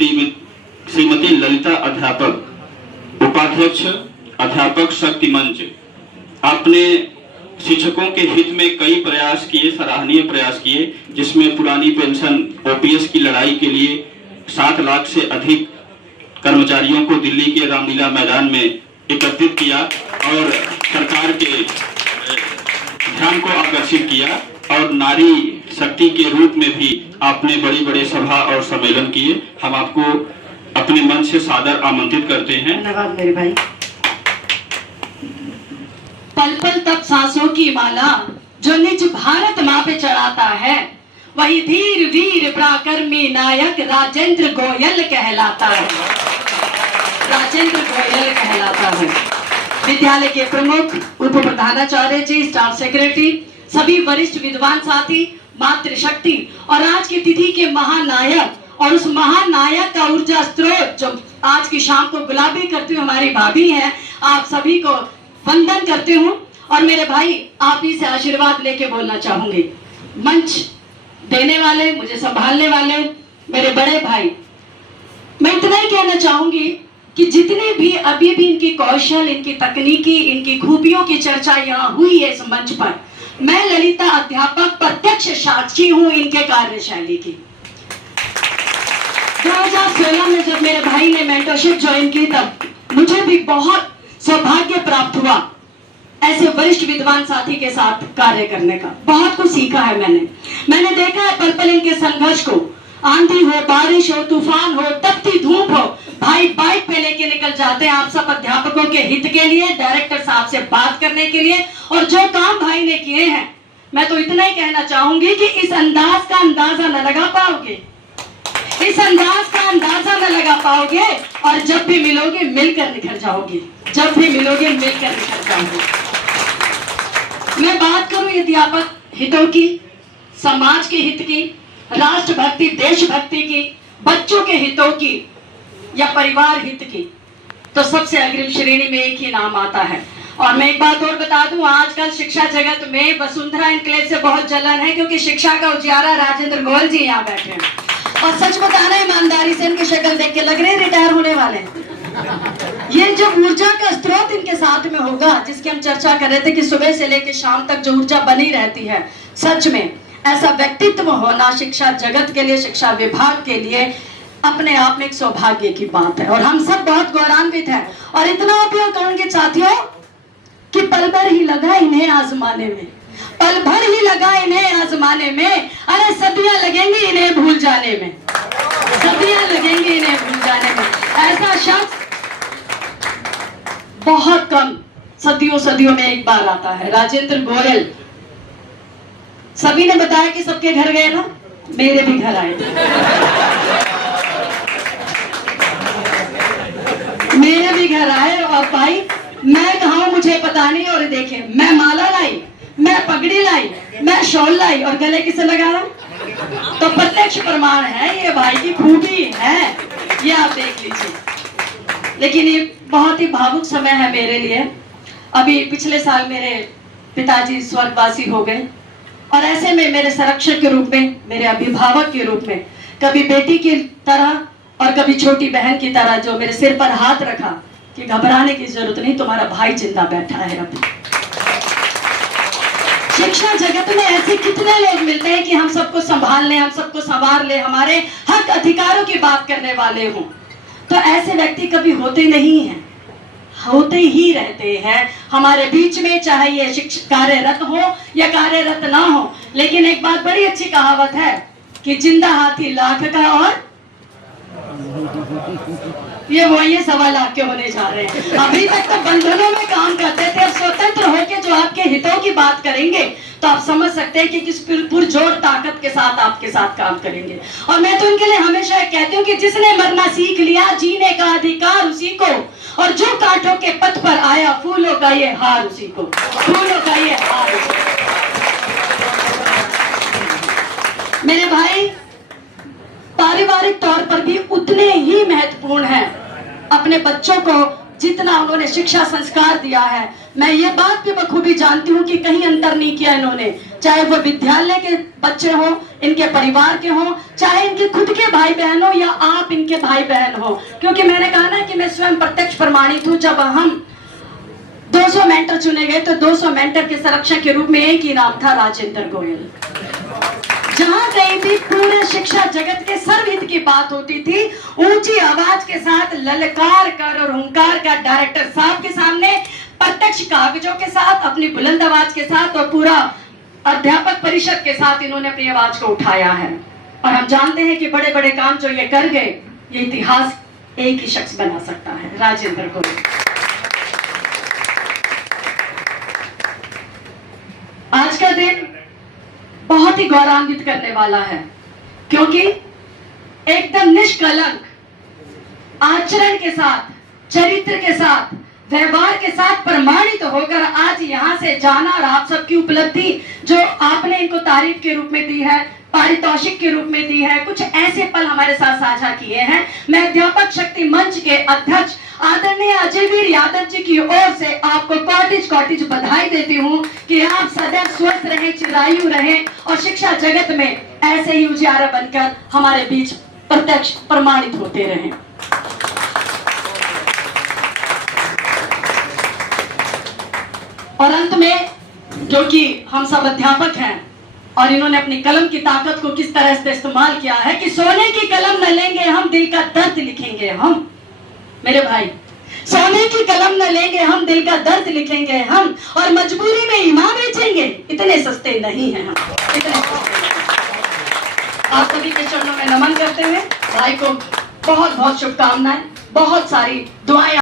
श्रीमती ललिता अध्यापक, उपाध्यक्ष अध्यापक शक्ति मंच। आपने शिक्षकों के हित में कई प्रयास किए, सराहनीय प्रयास किए, जिसमें पुरानी पेंशन ओपीएस की लड़ाई के लिए 7 लाख से अधिक कर्मचारियों को दिल्ली के रामलीला मैदान में एकत्रित किया और सरकार के ध्यान को आकर्षित किया, और नारी शक्ति के रूप में भी आपने बड़ी बड़े सभा और सम्मेलन किए। हम आपको अपने मन से सादर आमंत्रित करते हैं। धन्यवाद मेरे भाई। पल पल तब सांसों की माला जो निज भारत माँ पे चढ़ाता है, वही धीर वीर पराक्रमी नायक राजेंद्र गोयल कहलाता है। राजेंद्र गोयल कहलाता है। विद्यालय के प्रमुख, उप प्रधानाचार्य जी, स्टाफ सेक्रेटरी, सभी वरिष्ठ विद्वान साथी, मातृशक्ति और आज की तिथि के महानायक और उस महानायक का ऊर्जा स्रोत जो आज की शाम को गुलाबी करती हुई हमारी भाभी है, आप सभी को वंदन करती हूँ। और मेरे भाई, आप ही से आशीर्वाद लेके बोलना चाहूंगी। मंच देने वाले, मुझे संभालने वाले मेरे बड़े भाई, मैं इतना ही कहना चाहूंगी कि जितने भी अभी भी इनकी कौशल, इनकी तकनीकी, इनकी खूबियों की चर्चा यहाँ हुई है इस मंच पर, मैं ललिता अध्यापक प्रत्यक्ष साक्षी हूँ इनके कार्यशैली की। 2016 में जब मेरे भाई ने मेंटरशिप ज्वाइन की, तब मुझे भी बहुत सौभाग्य प्राप्त हुआ ऐसे वरिष्ठ विद्वान साथी के साथ कार्य करने का। बहुत कुछ सीखा है मैंने देखा है पल पल इनके संघर्ष को। आंधी हो, बारिश हो, तूफान हो, तपती धूप हो, भाई बाइक पे लेके निकल जाते हैं आप सब अध्यापकों के हित के लिए, डायरेक्टर साहब से बात करने के लिए। और जो काम भाई ने किए हैं, मैं तो इतना ही कहना चाहूंगी कि इस अंदाज का अंदाजा न लगा पाओगे, इस अंदाज का अंदाजा न लगा पाओगे, और जब भी मिलोगे मिलकर निखर जाओगे, जब भी मिलोगे मिलकर निखर जाओगे। मैं बात करूं अध्यापक हितों की, समाज के हित की, राष्ट्रभक्ति, देशभक्ति की, बच्चों के हितों की या परिवार हित की, तो सबसे अग्रिम श्रेणी में एक ही नाम आता है। और मैं एक बात और बता दूं, आजकल शिक्षा जगत में वसुंधरा एनक्लेव से बहुत जलन है, क्योंकि शिक्षा का उजियारा राजेंद्र गोयल जी यहाँ बैठे हैं। और सच बताना, ईमानदारी से इनकी शक्ल देख के लग रहे हैं रिटायर होने वाले। ये जो ऊर्जा का स्रोत इनके साथ में होगा, जिसकी हम चर्चा कर रहे थे कि सुबह से लेकर शाम तक जो ऊर्जा बनी रहती है, सच में ऐसा व्यक्तित्व होना शिक्षा जगत के लिए, शिक्षा विभाग के लिए अपने आप में एक सौभाग्य की बात है। और हम सब बहुत गौरवान्वित हैं। और इतना उपयोग करूंगे साथियों कि पल भर ही लगा इन्हें आजमाने में, पल भर ही लगा इन्हें आजमाने में, अरे सदियां लगेंगी इन्हें भूल जाने में, सदियां लगेंगी इन्हें भूल जाने में। ऐसा शख्स बहुत कम सदियों सदियों में एक बार आता है, राजेंद्र गोयल। सभी ने बताया कि सबके घर गए ना, मेरे भी घर आए थे, मेरे भी घर आए। और भाई, मैं कहा मुझे पता नहीं, और देखिए मैं माला लाई, मैं पगड़ी लाई, मैं शॉल लाई, और गले किसे लगाया, तो प्रत्यक्ष प्रमाण है, ये भाई की खूबी है, ये आप देख लीजिए। लेकिन ये बहुत ही भावुक समय है मेरे लिए। अभी पिछले साल मेरे पिताजी स्वर्गवासी हो गए, और ऐसे में मेरे संरक्षक के रूप में, मेरे अभिभावक के रूप में, कभी बेटी की तरह और कभी छोटी बहन की तरह जो मेरे सिर पर हाथ रखा कि घबराने की जरूरत नहीं, तुम्हारा भाई जिंदा बैठा है। अभी शिक्षा जगत में ऐसे कितने लोग मिलते हैं कि हम सबको संभाल लें, हम सबको संवार लें, हमारे हक अधिकारों की बात करने वाले हों। तो ऐसे व्यक्ति कभी होते नहीं हैं, होते ही रहते हैं हमारे बीच में, चाहे ये शिक्षक कार्यरत हो या कार्यरत ना हो। लेकिन एक बात बड़ी अच्छी कहावत है कि जिंदा हाथी लाख का, और ये वही 1.25 लाख के होने जा रहे हैं। अभी तक तो बंधनों में काम करते थे, अब स्वतंत्र होकर जो आपके हितों की बात करेंगे तो आप समझ सकते हैं कि किस पुरजोर ताकत के साथ आपके साथ काम करेंगे। और मैं तो उनके लिए हमेशा कहती हूँ कि जिसने मरना सीख लिया, जीने का अधिकार उसी को, और जो कांटों के पथ पर आया, फूलों का ये हार उसी को, फूलों का ये हार उसी को। मेरे भाई, पारिवारिक तौर पर भी उतने ही महत्वपूर्ण है अपने बच्चों को जितना उन्होंने शिक्षा संस्कार दिया है। मैं ये बात भी बखूबी जानती हूँ कि कहीं अंतर नहीं किया इन्होंने। चाहे वो विद्यालय के बच्चे हो, इनके परिवार के हो, चाहे इनके खुद के भाई बहन हो या आप इनके भाई बहन हो। क्योंकि मैंने कहा ना कि मैं स्वयं प्रत्यक्ष प्रमाणित हूं। जब हम 200 मेंटर चुने गए तो 200 मेंटर के संरक्षक के रूप में एक ही नाम था, राजेंद्र गोयल। जहां गई थी पूरे शिक्षा जगत के सर्वहित की बात होती थी, ऊंची आवाज के साथ ललकार कर और हुंकार का डायरेक्टर साहब के सामने, प्रत्यक्ष कागजों के साथ, अपनी बुलंद आवाज के साथ और पूरा अध्यापक परिषद के साथ इन्होंने अपनी आवाज को उठाया है। और हम जानते हैं कि बड़े बड़े काम जो ये कर गए, ये इतिहास एक ही शख्स बना सकता है, राजेंद्र गोयल। आज का दिन बहुत ही गौरवान्वित करने वाला है, क्योंकि एकदम निष्कलंक आचरण के साथ, चरित्र के साथ, व्यवहार के साथ प्रमाणित होकर आज यहाँ से जाना, और आप सबकी उपलब्धि जो आपने इनको तारीफ के रूप में दी है, पारितोषिक के रूप में दी है, कुछ ऐसे पल हमारे साथ साझा किए हैं। मैं अध्यापक शक्ति मंच के अध्यक्ष आदरणीय अजयवीर यादव जी की ओर से आपको कोटिज बधाई देती हूँ कि आप सदैव स्वस्थ रहें, चिरायु रहें और शिक्षा जगत में ऐसे ही उजियारा बनकर हमारे बीच प्रत्यक्ष प्रमाणित होते रहें। और अंत में, क्योंकि हम सब अध्यापक हैं और इन्होंने अपनी कलम की ताकत को किस तरह से इस्तेमाल किया है कि सोने की कलम न लेंगे हम, दिल का दर्द लिखेंगे हम। मेरे भाई, सोने की कलम न लेंगे हम, दिल का दर्द लिखेंगे हम, और मजबूरी में ईमान बेचेंगे, इतने सस्ते नहीं हैं हम, इतने सस्ते नहीं। आप सभी के चरणों में नमन करते हुए भाई को बहुत बहुत शुभकामनाएं, बहुत सारी दुआएं।